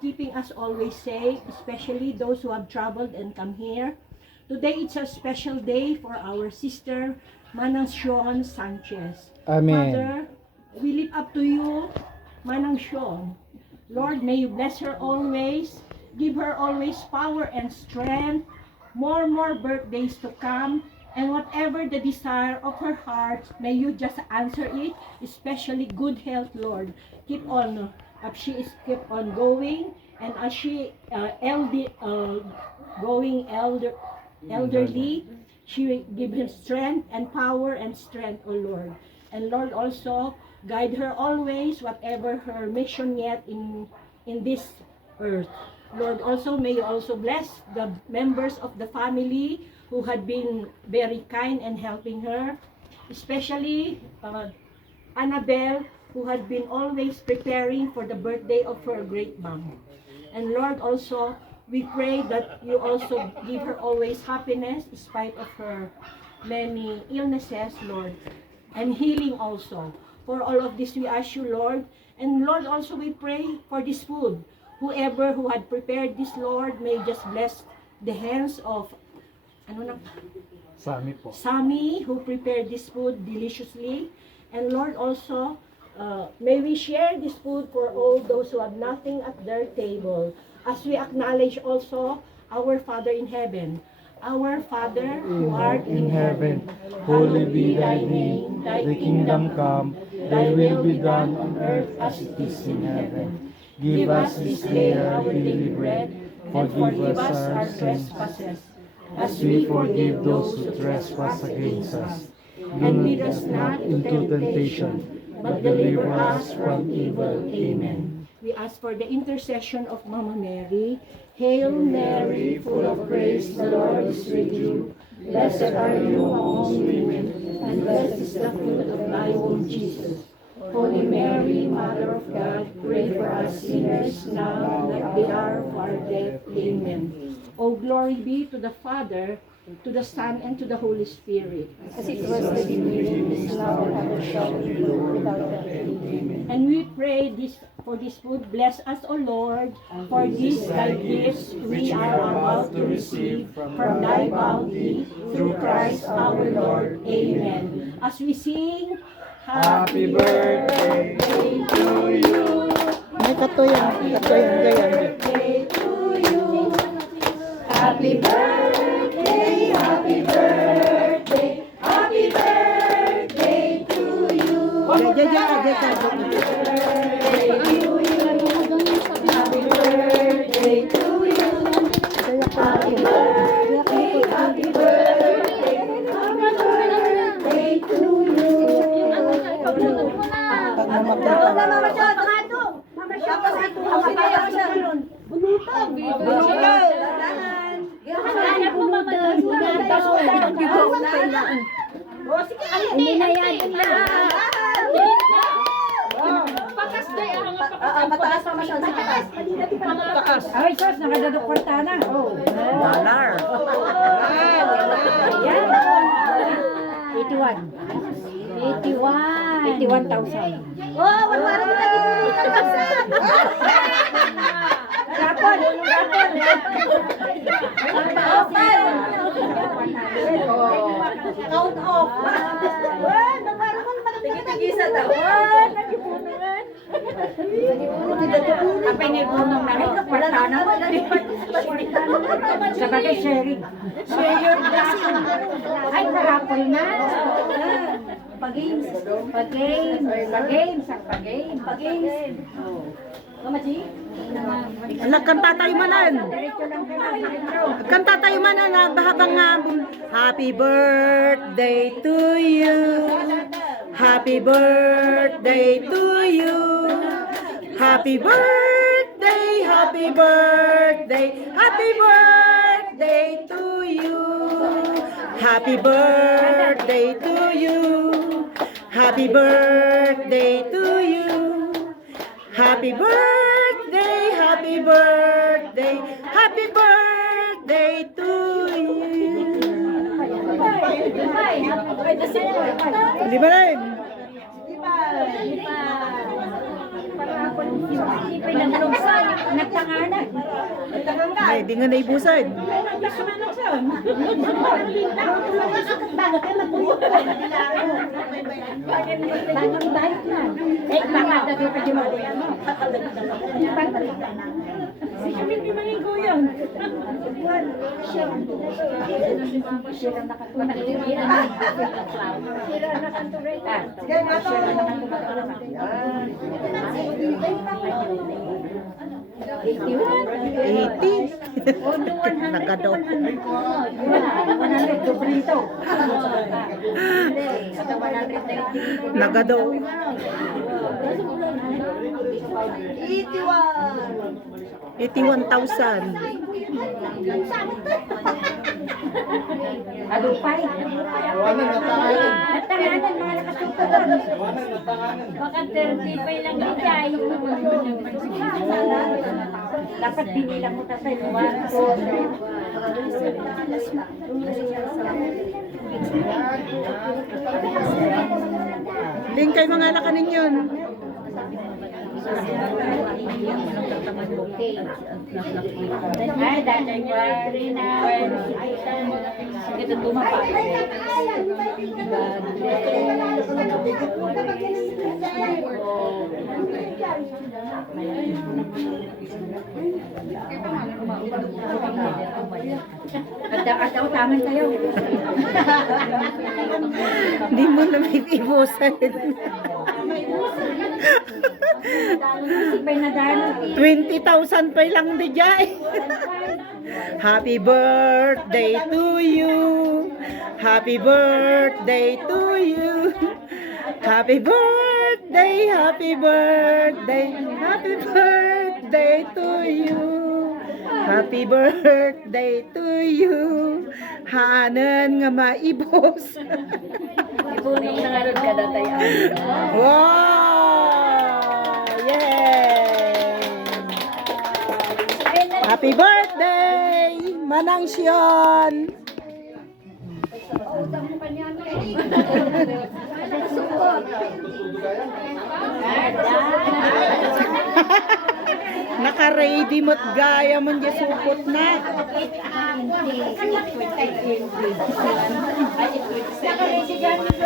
keeping us always safe, especially those who have traveled and come here. Today it's a special day for our sister, Manang Sean Sanchez. Amen. Father, we lift up to you, Manang Sean. Lord, may you bless her always. Give her always power and strength. More birthdays to come. And whatever the desire of her heart, may you just answer it. Especially good health, Lord. Keep on, she is keep on going. And as she elderly, she will give him strength and power and strength, O Lord. And Lord, also guide her always, whatever her mission yet in this earth. Lord, also may you also bless the members of the family who had been very kind and helping her, especially Annabelle, who had been always preparing for the birthday of her great mom. And Lord, also we pray that you also give her always happiness in spite of her many illnesses, Lord, and healing also. For all of this we ask you, Lord. And Lord, also we pray for this food. Whoever who had prepared this, Lord, may just bless the hands of Sami, who prepared this food deliciously. And Lord, also, may we share this food for all those who have nothing at their table. As we acknowledge also our Father in heaven. Our Father who art in heaven, Holy be thy name, thy kingdom come, thy will be done on earth as it is in heaven. Give us this day our daily bread, and forgive us our trespasses, as we forgive those who trespass against us. And lead us not into temptation, but deliver us from evil. Amen. We ask for the intercession of Mama Mary. Hail Mary, full of grace, the Lord is with you. Blessed are you among women, and blessed is the fruit of thy womb, Jesus. Holy Mary, Mother of God, pray for us sinners now and at the hour of our death. Amen. O glory be to the Father, to the Son, and to the Holy Spirit. As it was the beginning, is now, and ever shall be, without end. Amen. And we pray for this food. Bless us, O Lord, for these thy gifts we are about to receive from thy bounty, through Christ our Lord. Amen. As we sing, Happy birthday to you. May katoyan gayan. Birthday to you. Happy birthday, happy birthday, happy birthday to you. Happy birthday to you. Happy birthday, happy birthday, happy birthday to you. Mataas pa masyado sa taas. Ay, sos, nakadadok kwarta na. Dollar. Yan. 81. 81,000. Oh, wala mo tayo dito. Rapon. Count off. Tigisa daw. Apa ini punong na rin kapatana mo? Sa bagay sharing. Sharing kasi. Ay, rapon na. Pag-games. Mamaji? Kanta tayo manan. Kanta tayo manan na habang happy birthday to you. Happy birthday to you. Happy birthday, happy birthday, happy birthday to you. Happy birthday to you. Happy birthday to you. Happy birthday, happy birthday, happy birthday to you. Di ba rin? Pinanlong sa Nagtanganan. Ay, di nga naibusan. Bagong balik na. Eh, baka dati pa di mabuya mo. Si Camille di maligo yun. Sira nakatuloy. Nagadaw. Nagadaw. 81,000. Alupay. Natanganan, mga nakasuko doon. Baka 30 pa lang bitay. Dapat binilang mo ta sa'yo. 1, 2, 3. Ling kay mga lakanin yun. Ay, dahil na. Ito tumapa. Kada taman kayo. Hindi mo na may ibusan. May nadaan. 20,000 pa lang di jay. Happy birthday to you. Happy birthday to you. Happy birthday, happy birthday, happy birthday to you. Happy birthday to you. Hanan nga maibos. Ibunong nangarod ka na tayo. Wow! Yay! Happy birthday, Manang Sion! Naka-ready mo't gaya mo dyan supot na. Naka-ready dyan.